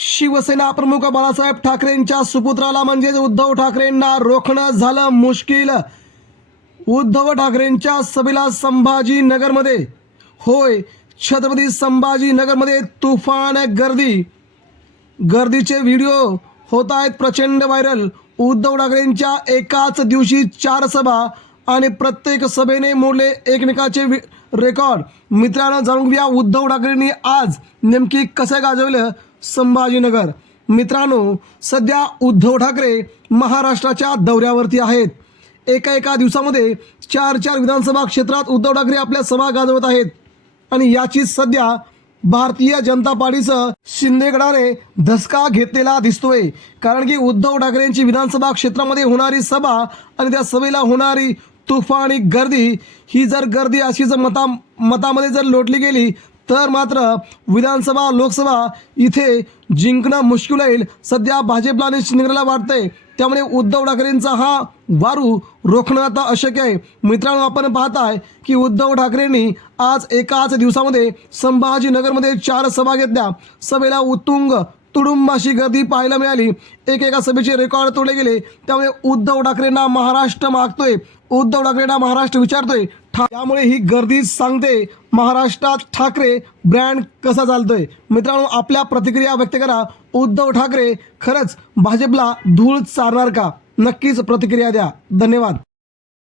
शिवसेना प्रमुख बाळासाहेब ठाकरेंच्या सुपुत्राला म्हणजेच उद्धव ठाकरेंना रोखणं झालं मुश्किल. उद्धव ठाकरेंच्या सभेला संभाजीनगरमध्ये. होय छत्रपती संभाजीनगरमध्ये तुफान गर्दी. गर्दीचे व्हिडिओ होत आहेत प्रचंड व्हायरल. उद्धव ठाकरेंच्या एकाच दिवशी चार सभा आणि प्रत्येक सभेने मोडले एकमेकाचे रेकॉर्ड मित्रांनो जाणून घ्या उद्धव ठाकरेंनी आज नेमकी कसं गाजवलं संभाजीनगर. मित्रांनो सध्या उद्धव ठाकरे महाराष्ट्राच्या दौऱ्यावरती आहेत. एका एका दिवसामध्ये चार चार विधानसभा क्षेत्रात उद्धव ठाकरे आपल्या सभा गाजवत आहेत. आणि याची सध्या भारतीय जनता पार्टीचं शिंदेगडाने धसका घेतलेला दिसतोय. कारण की उद्धव ठाकरेंची विधानसभा क्षेत्रामध्ये होणारी सभा आणि त्या सभेला होणारी तुफानी गर्दी ही जर गर्दी अशी जर मता मतामध्ये जर लोटली गेली तर मात्र विधानसभा लोकसभा इथे जिंकणं मुश्किल येईल सध्या भाजपला आणि शिंदेला वाटतंय. त्यामुळे उद्धव ठाकरेंचा हा वारू रोखणं आता अशक्य आहे. मित्रांनो आपण पाहताय की उद्धव ठाकरेंनी आज एकाच दिवसामध्ये संभाजीनगरमध्ये चार सभा घेतल्या. सभेला उत्तुंग तुडुंबाशी गर्दी पाहायला मिळाली. एक एका सभेचे रेकॉर्ड तोडले गेले. त्यामुळे उद्धव ठाकरेंना महाराष्ट्र मागतोय. उद्धव ठाकरेंना महाराष्ट्र विचारतोय. त्यामुळे ही गर्दी सांगते महाराष्ट्रात ठाकरे ब्रँड कसा चालतोय. मित्रांनो आपल्या प्रतिक्रिया व्यक्त करा. उद्धव ठाकरे खरंच भाजपला धूळ चारणार का? नक्कीच प्रतिक्रिया द्या. धन्यवाद.